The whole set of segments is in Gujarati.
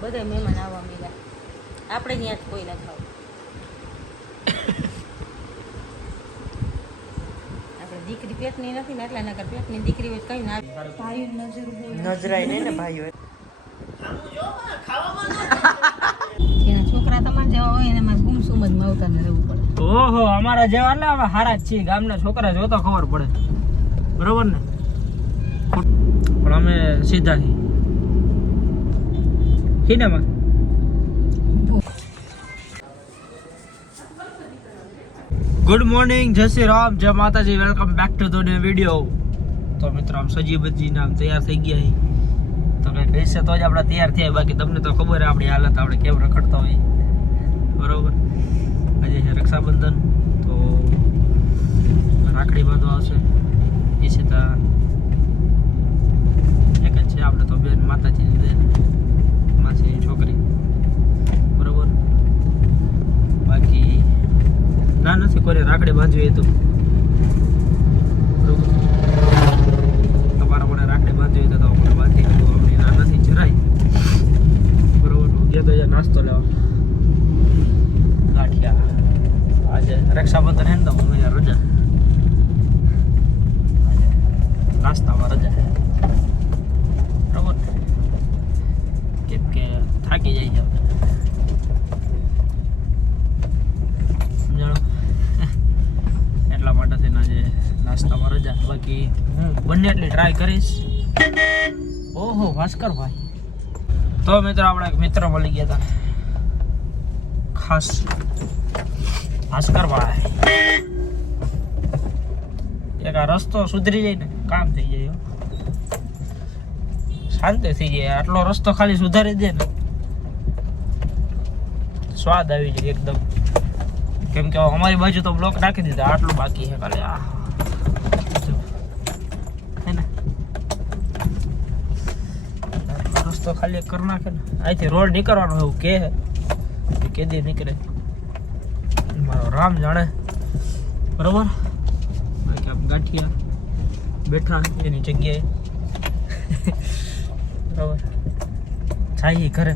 બધા મહેમાન આવવા માંગ્યા. આપણે ત્યાં જ કોઈ ન ખાવ. આપણે દીકરી પેટની નથી ને એટલા નકર પેટની દીકરી હોય કઈ ના ભાઈ નજરાય નહીં ને ભાઈઓ એના છોકરા તમારા જેવા હોય એને માં ગુમસુમ જ માવતા ને રહેવું પડે. ઓહો અમારા જેવા એટલે અમે હારા જ છીએ. ગામના છોકરા જોતો ખબર પડે, બરોબર ને? પણ અમે સીધા સીધામાં. ગુડ મોર્નિંગ, જય શ્રી રામ, જય માતાજી, welcome back to the new video. તો મિત્રો આમ સજી બજી નામ તૈયાર થઈ ગયા તો કંઈક રહેશે તો જ આપણે તૈયાર થયા. બાકી તમને તો ખબર છે આપણી હાલત, આપણે કેમ રખડતા હોય, બરોબર? આજે છે રક્ષાબંધન, તો રાખડી બાંધવા આવશે. એ છે તો એક જ છે આપણે તો બેન, માતાજીની બેન, માસીની છોકરી, બરોબર? બાકી ના નથી કોઈ રાખડી બાંધવી તો બરોબર. તમારા મને રાખડી બાંધવી તો આપણે બાંધી દીધું. આપણી ના નથી જરાય, બરોબર. ગયા તો નાસ્તો લેવા ગાંઠિયા. આજે રક્ષાબંધન હે ને તો મને રજા, નાસ્તામાં રજા, બરોબર? કેમ કે થાકી જાય છે સમજાણો, એટલા માટે થઈને આજે નાસ્તામાં રજા. બાકી હું બંને એટલી ટ્રાય કરીશ. ઓહો ભાસ્કરભાઈ, તો મિત્રો આપણે એક મિત્ર મળી ગયા હતા ખાસ, ભાસ્કરભાઈ. એક આ રસ્તો સુધરી જાય ને કામ થઈ જાય, શાંતિ થઈ જાય. આટલો રસ્તો ખાલી સુધારી દે ને સ્વાદ આવી જાય એકદમ. કેમ કે અમારી બાજુ તો બ્લોક નાખી દીધા, આટલું બાકી છે ખાલી. આ હે ને રસ્તો ખાલી કરી નાખે ને, અહીંથી રોડ નીકળવાનો એવું કે કેદી નીકળે મારો રામ જાણે, બરોબર? બાકી આમ ગાંઠિયા બેઠા એની જગ્યાએ, બરોબર. જાય ઘરે,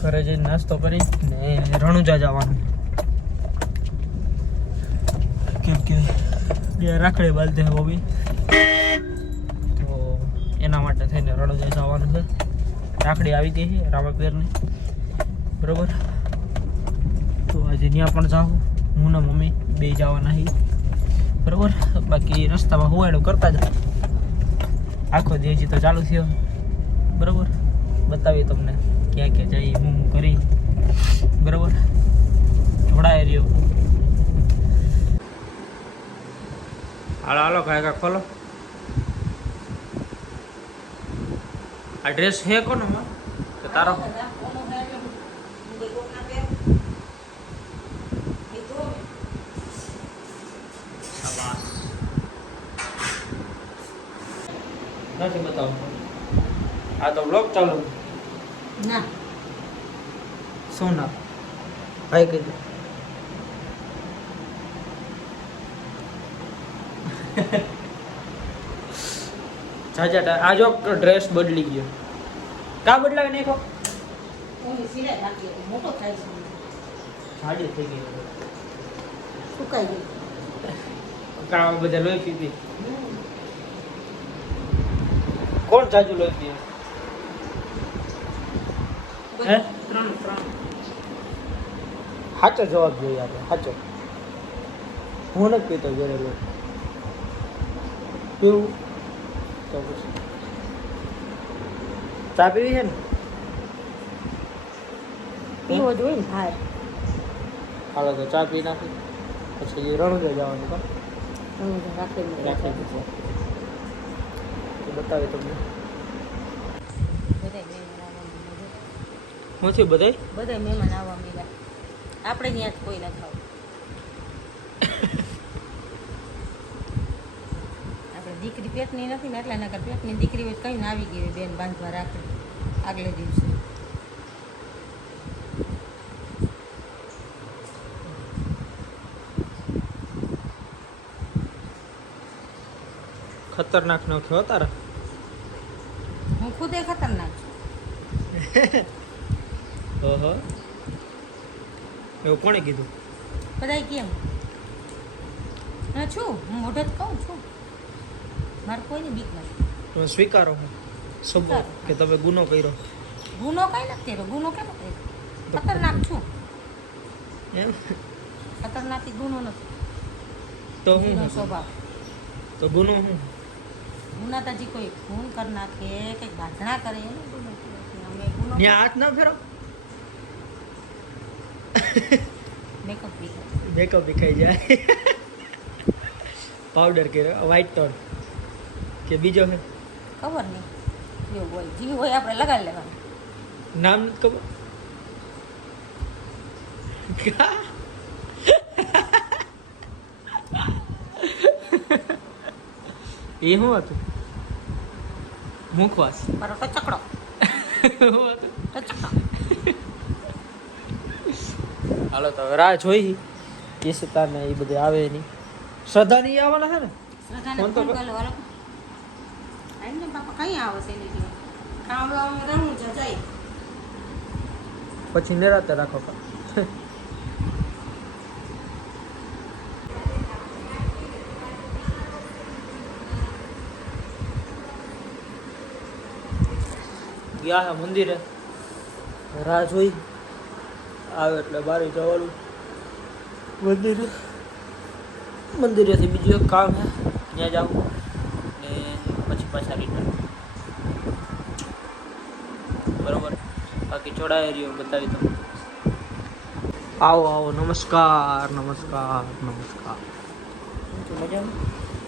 ઘરે જઈને નાસ્તો કરી ને રણુજા જવાનું. કેમ કે બે રાખડી બાંધે છે બબી, તો એના માટે થઈને રણુજા જવાનું છે. રાખડી આવી ગઈ છે રામાપીરની, બરોબર? તો આજે ત્યાં પણ જાઉં, હું ને મમ્મી બે જવાના છીએ, બરોબર? બાકી રસ્તામાં હુવાડું કરતા જ આખો દિવસ તો ચાલુ થયો, બરોબર? બતાવી તમને ક્યાં ક્યાં જઈ, હું કરી, બરોબર? જોડાય રહ્યો. હાલો હાલો કાંઈ ખોલો. આ ડ્રેસ હે કોનો કે તારો? નથી બતાવું. આ તો બ્લોગ ચાલુ ના શું ના ભાઈ કીધું. જાજા આ જો ડ્રેસ બદલી ગયો. કા બદલાવી નાખો? ઓની સિલાઈ નાખી હતી, મોટો થાય છે, જાડી થઈ ગઈ, સુકાઈ ગઈ. કા બધા લોહી પીધી. કોણ જાજુ લોહી પીએ? હે? ત્રણ સાચો જવાબ જોઈએ આપણે, સાચો. હું નથી પીતો ઘરે લોહી પીવું તો પછી ચા પીવી છે ને? પીવો જોઈએ ને ભાઈ. હાલો તો ચા પી નાખી, પછી રણુજા જવાનું કા રાખી રાખી દીધું. તો બતાવી તમને હું થયું બધાય બધા મહેમાન આવવા માંગ્યા. આપણે ત્યાં જ કોઈ ન ખાવ. આપણે દીકરી પેટની નથી ને એટલા નકર પેટની દીકરી હોય કઈ આવી ગઈ હોય બેન બાંધવા રાખડી આગલે દિવસે. ખતરનાક નો થયો તારા. હું ખુદે ખતરનાક છું. ઓહો એવું કોણે કીધું? બધાય કેમ છું હું મોઢે જ કહું છું, મારે કોઈની બીક નથી. તમે સ્વીકારો સબૂત કે તમે ગુનો કર્યો ગુનો કઈ નથી કર્યો, ગુનો કેમ કર્યો? ખતરનાક છું, એમ? ખતરનાકી ગુનો નથી. તો હું ગુનો સ્વભાવ. તો ગુનો હું ગુના તો હજી કોઈ ખૂન કરી નાખે કંઈક ઘટના કરે એને ગુનો કહેવાય. અમે ગુનો ત્યાં હાથ ના ફેરો મેકઅપ બી કરે. મેકઅપ દેખાઈ જાય પાવડર કર્યો વ્હાઈટ ટોન કે બીજો છે ખબર નહીં જેવું હોય જેવું હોય આપણે લગાડી લેવાનું. નામ નથી ખબર એ શું હતું? મુખવાસ મારો ટચકડો શું હતું? ટચકડો. હાલો તો રાહ જોઈ ઈશિતા ને એ બધી આવે નહીં. શ્રદ્ધા નહીં આવવાના છે ને? શ્રદ્ધાને ફોન તો ફોન કરો હાલો. આઈ ને બાપા કઈ આવે છે એની ઘરે? કામ રહું જ જાય. પછી નિરાતે રાખો ગયા હે મંદિરે, રાહ જોઈ આવે એટલે બારે જવાનું. મંદિરેથી બીજું એક કામ છે ત્યાં જાઉં ને પછી પાછા રિટર્ન. બરોબર, બાકી જોડાઈ રહ્યો બતાવી તમને. આવો આવો, નમસ્કાર નમસ્કાર નમસ્કાર.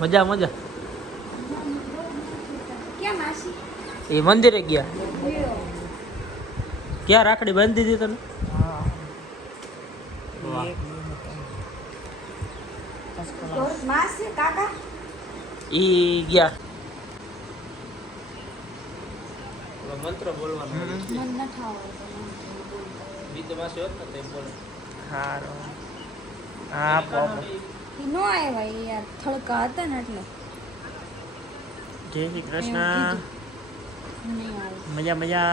મજા મજા. એ મંદિરે ગયા, ક્યાં રાખડી બાંધી દીધી તને? ઈ ગયા મંત્ર બોલવાનો બીજે માસે હોત ને તે બોલે. હારો હા પાપા નો આવ્યા યાર, થડકા હતા ને એટલે જય શ્રી કૃષ્ણ. નહીં આવે. મજા મજા.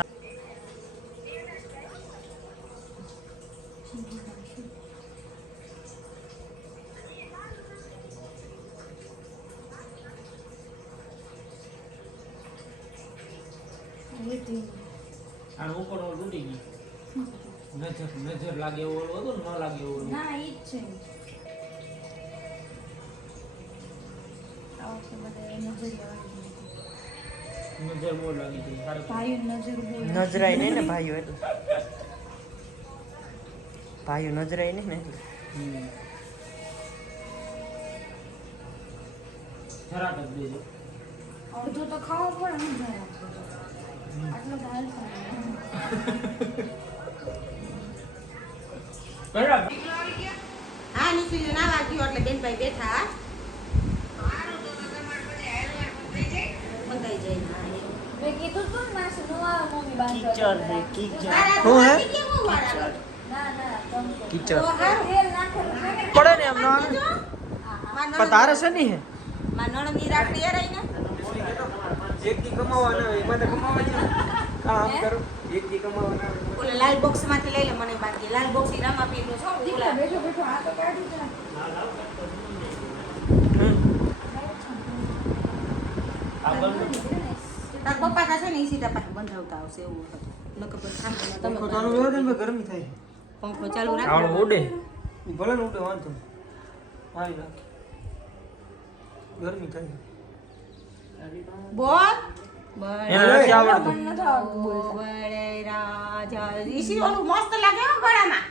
આનો ઉપર ઓલ તૂટી ગઈ. નજર લાગે એવો ઓલો હતો ને, ન લાગે એવો ઓલો. ના ઈ જ છે. આવો છે બધા નજર લાગી. નજર બહુ લાગી ગઈ. ભાઈ નજર બહુ નજરાય નહીં ને ભાઈઓ એટલે ભાઈઓ નજરાય નહીં ને એટલે. જરાક જ દેજો. અડધો તો ખાવો પડે ને જરા. આટલો ભાઈ બરાબર. હા નીકળી ના વાગ્યું એટલે બેનભાઈ બેઠા બંધાઈ જાય. હા, એવું. મેં કીધું તું ને માસે નો આવે મમ્મી બાંધવા. કીચડ હે કીચડ. તારા હું હે? હાથે કેવું વાળા? ના ના તમકો. કીચડ તો હારું. તેલ નાખેલું છે ને? પડે ને એમ ના આવે. માં પણ તારે છે નહીં હે નણંદની રાખડી એ રહી ને એક દી કમાવાના હોય એમાં તો કમાવા જ કામ કરું એક દી કમાવાના હોય. ઓલા લાલ બોક્સ માંથી લઈ લે મને બાકી લાલ બોક્સ ની રામા પીનું છો દીકરા ઓલા બેઠો બેઠો આ તો કાઢી જા. તાર પપ્પા થશે ને ઈ સીધા પાસે બંધાવતા આવશે એવું હતું. નકર પછી સાંભળો તમે પંખો ચાલુ રહ્યો ને એમાં ગરમી થાય. પંખો ચાલુ રાખ. આવડો ઉડે. ઈ ભલે ને ઉઠે વાંધો નહીં. આવી નાખ. ગરમી થાય. બોલ એને નથી આવડતું. મન નથી આવડતું બોલતા. બળે રાજા ઈસી ઓલું મસ્ત લાગે હો ગળામાં.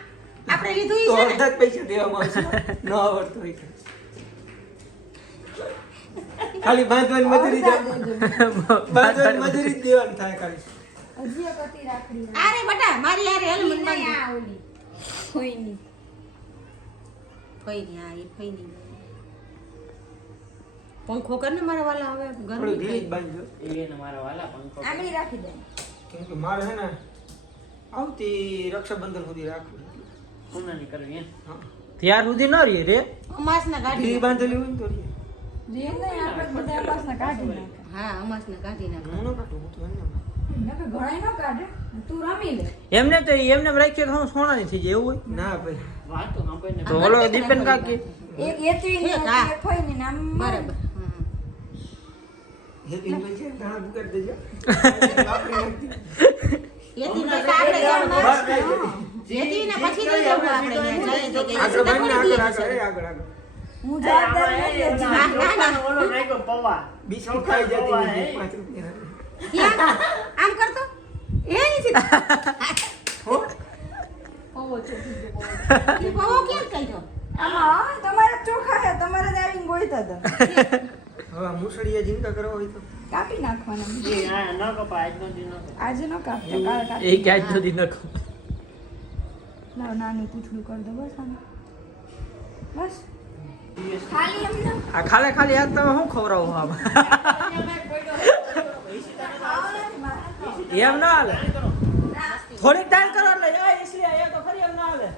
આપણે લીધું ઈ તો છે ને અડધા જ પૈસા દેવામાં આવશે ન આવડતું હોય તો. ખાલી બાંધવાની મજૂરી બાંધવાની મજૂરી જ દેવાની થાય ખાલી. હજી એક હતી રાખડી. આરે બટા મારી યાર હેલ મન નહીં આ ઓલી. કોઈની. ફઈ આ ઈ ફઈ ની પંખો કર ને મારા વાલા હવે થોડું ગરમી ઢીલી જ થઈ. બાંધજો. એને મારા વાલા પંખો. આંગળી રાખી દે. કેમ કે મારે હે ને આવતી રક્ષાબંધન સુધી રાખવું. પૂર્ણની કરવી એમ. હા. ત્યાર સુધી ન રહી રે. અમાસના ઢીલી કાઢી બાંધેલી હોય ને તો રહે. જે નહીં આપણે બધા પાસના કાઢી નાખે. હા અમાસના કાઢી નાખ. હું ન કાઢું હું તો એને નકર ઘણાય ન કાઢે તું રમી લે એમને તો એમને રાખ્યો તો હું સોનાની થઈ જાય એવું હોય ના ભાઈ તો ઓલો દીપેન કાકી એક એતરી ને ઠીક, હા. એક ફઈ ને નામ બરાબર હે ઇંગ્લિશ છે ઘણા બુકર દેજો એથી ને આપણે જેથી ને પછી લઈ જવું આપણે અહીંયા જઈ જગ્યાએ. આગળ બંધ આગળ આગળ આગળ હું જવાબદાર નથી ના, ના, ના. બિસ્કિટ ખાઈ જતી 5 રૂપિયા ક્યાં? આમ કરતો એ નથી હો ઈ પવો ક્યાં કર્યો આમાં તમારે ચોખા હે તમારે જ આવીને ગોઈતા હતા હવે મુસળિયા જીનકા કરવા હોય તો કાપી નાખવાના આજે ન કાપતા કાલે કાપી એ ક્યાં જ નથી નખો લાવ નાનું પૂછડું કરી દો બસ આને બસ ખાલી એમને આ ખાલે ખાલી હાથ તમે શું ખવડાવો આમ એમ ના હાલે થોડીક ટાઈમ કરો એટલે એ ઈસલી એ તો ખરી એમ ના હાલે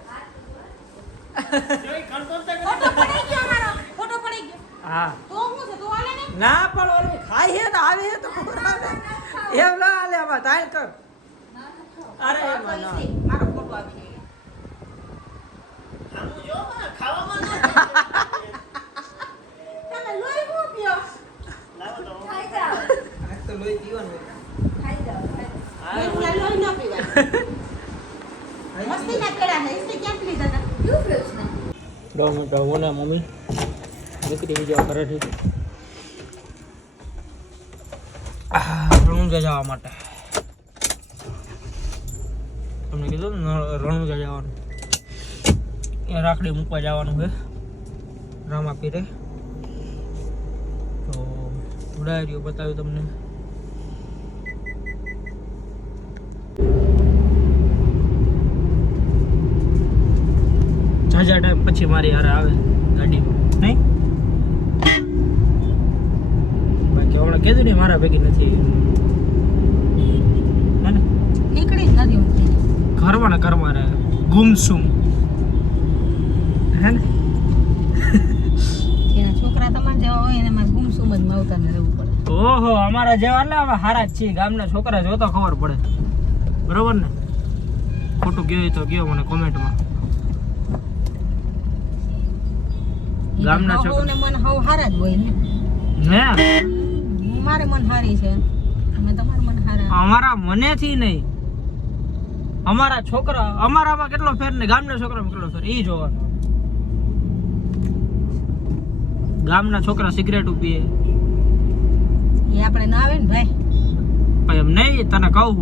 ફોટો પડી ગયો મારો ફોટો પડી ગયો હા તો હું છે તું આલે ને ના પણ ઓલી ખાઈ હે તો આવે હે તો ખવડાવે એમ ના હાલે આમાં ટાઈમ કર અરે એમાં ના હાલે. મારો ફોટો આવી તમે લોહી હું પીઓ ખાઈ જાઓ આજ તો લોહી પીવાનું ખાઈ જાઓ લોહી લોહી ન પીવાય મસ્તી ના કેડા હે ઇસે ક્યાં લીધા હતા યુ ફ્રેશ ને મને મમ્મી દીકરી બીજા કરે છે રણુજા જવા માટે તમને કીધું ને રણુજા જવાનું એ રાખડી મૂકવા જવાનું છે રામાપીરે તો ડાયરીઓ બતાવ્યું તમને જાજા ટાઈમ પછી મારી હારે આવે ગાડીમાં નહીં બાકી હમણાં કીધું ને મારા ભેગી નથી હે ને નીકળી જ નથી ઉઠી ઘરમાં ને ઘરમાં રહે ગુમસુમ હે ને જેના છોકરા તમારા જેવા હોય એને મારે ગુમસુમ જ માવતા ને રહેવું પડે ઓહો અમારા જેવા એટલે અમે હારા જ છીએ ગામના છોકરા જોતો ખબર પડે બરોબર ને ખોટું કહ્યું તો કહો મને કોમેન્ટમાં ગામના છોકરા ને મન હવ હારા જ હોય ને હે મારે મન હારી છે અમે તમારું મન હારા અમારા મનેથી નહીં અમારા છોકરા અમારામાં કેટલો ફેર ને ગામના છોકરામાં કેટલો ફેર એ જોવાનો ગામના છોકરા સિગરેટ પીએ એ આપણે ના આવે ને ભાઈ પણ એમ નહીં તને કહું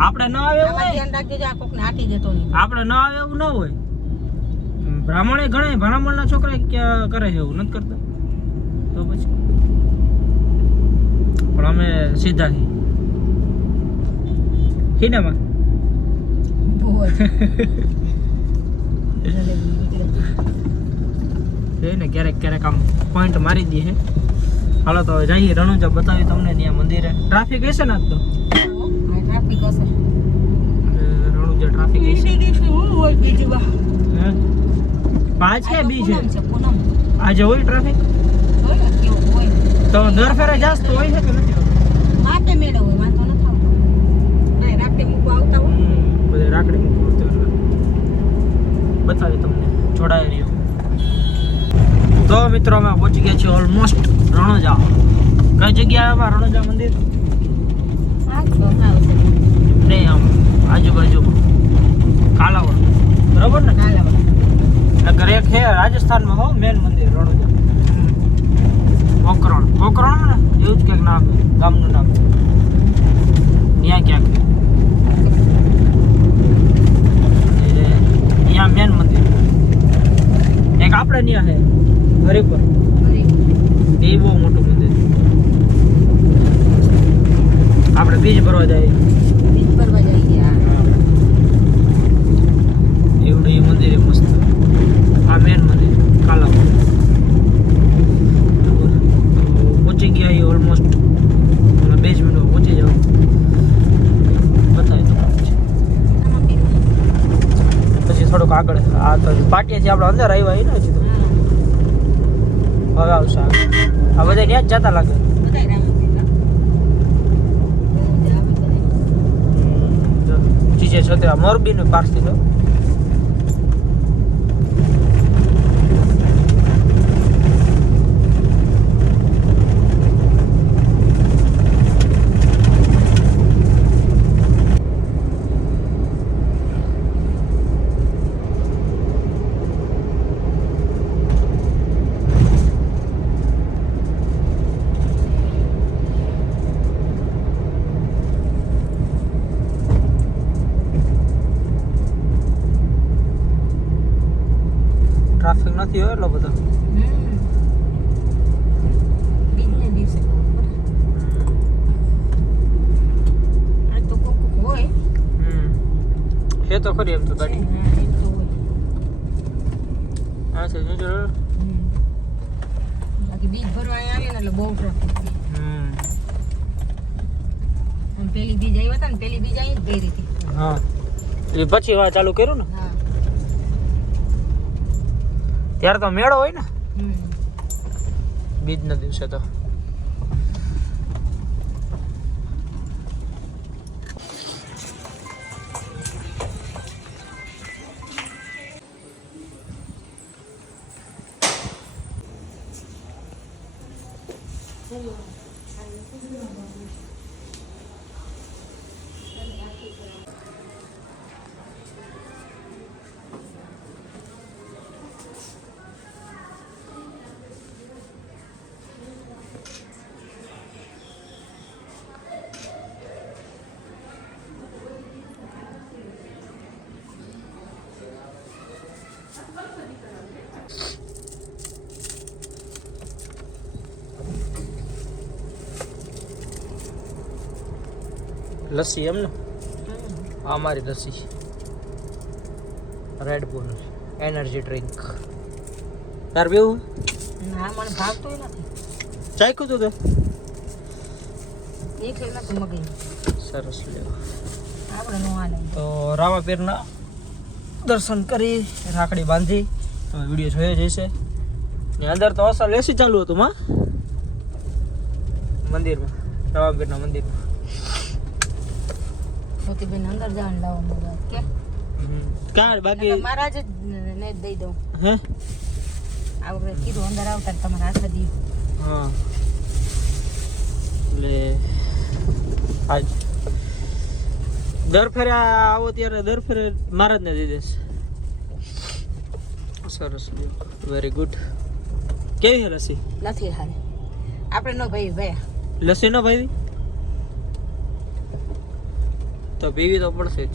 આપણે ન આવે એવું આમાં નહીં ધ્યાન રાખજો આ કોકને આટી જતો નહીં આપણે ન આવે એવું ન હોય બ્રાહ્મણે ઘણા બ્રાહ્મણના છોકરા ક્યાં કરે છે એવું નથી કરતા તો પછી પણ અમે સીધા હિનામાં બહુ ને ક્યારેક ક્યારેક આમ પોઈન્ટ મારી દઈએ હાલો તો હવે જઈએ રણુજા બતાવી તમને ત્યાં મંદિરે ટ્રાફિક હશે ને આજ તો ટ્રાફિક હશે રણુજા ટ્રાફિક હશે હું હોય બીજું બા હે પાંચ કે બી છે પૂનમ છે પૂનમ આજે હોય ટ્રાફિક હોય ને કેવું હોય તો દર ફેરે જાસ્ત હોય છે કે નથી હોતું? માથે મેળો હોય વાંધો નથી આવતો ના રાખડી મૂકવા આવતા હોય બધે રાખડી મૂકવું હતું એટલે બતાવી તમને જોડાઈ રહ્યો તો મિત્રો અમે પહોંચી ગયા છીએ ઓલમોસ્ટ રણોજા કઈ જગ્યાએ આમાં રણોજા મંદિર આ તો આવશે નહીં આમ આજુબાજુમાં કાલાવડ બરોબર ને કાલાવડ નગર એક છે રાજસ્થાનમાં હો મેન મંદિર રણોજા પોકરણ પોકરણ ને એવું જ ક્યાંક નામ છે ગામનું નામ ત્યાં ક્યાંક ત્યાં મેન મંદિર એક આપણે ત્યાં છે હરિપર એ બહુ મોટું મંદિર આપણે બીજ ભરવા જઈએ બીજ ફરવા જઈએ એવડું એ મંદિર એ મસ્ત આ મેન મંદિર કાલા પહોંચી ગયા એ ઓલમોસ્ટ 2 મિનિટમાં પહોંચી જાવ બતાવી દો પછી થોડુંક આગળ આ તો પાટિયાથી આપણે અંદર આવ્યા એ ને હજી તો હવે આવશે આગળ આ બધા ત્યાં જ જતા લાગે બધાય રામ જે છે તે મોરબીનું પાર્સલ છે. ટ્રાફિક નથી હોય એટલો બધો. બીજને દિવસે બરોબર. આ તો કોક હોય હે તો ખરી એમ તો ગાડી. હા, એમ તો હોય. હા છે જો. બાકી બીજ ભરવા અહીંયા આવે ને એટલે બહુ ટ્રાફિક થાય. આમ પેલી બીજ આવ્યા હતા ને પેલી બીજ અહીં જ ગઈ હતી. હા એ પછી વા ચાલુ કર્યું ને હા. ત્યારે તો મેળો હોય ને હમ. બીજના દિવસે તો. લસ્સી એમ ને આ મારી lassi Red Bull energy drink. તાર પીવું? ના મને ભાવતું નથી. ચાખ્યું તું તે? એક છે તો મગી સરસ લેવા. આપણે નો હાલે. તો રામાપીરના દર્શન કરી રાખડી બાંધી તમે વિડીયો જોયો જ હશે. ને અંદર તો અસલ એસી ચાલુ હતું માં મંદિરમાં રામાપીરના મંદિરમાં. મોતીબેન અંદર જવાનું લાવો મજા કે કાર બાકી મારા જ ને દઈ દઉં. હે આ વખતે કીધું અંદર આવતા તમારા હાથ દી. હા એટલે આજ દર ફેરે આવો ત્યારે દર ફેરે મારા જ ને દઈ દેશ. સરસ વેરી ગુડ. કેવી છે લસ્સી? નથી હાલે આપણે નો ભાઈ ભાઈ લસ્સી ન ભાઈ તો પીવી તો પડશે જ.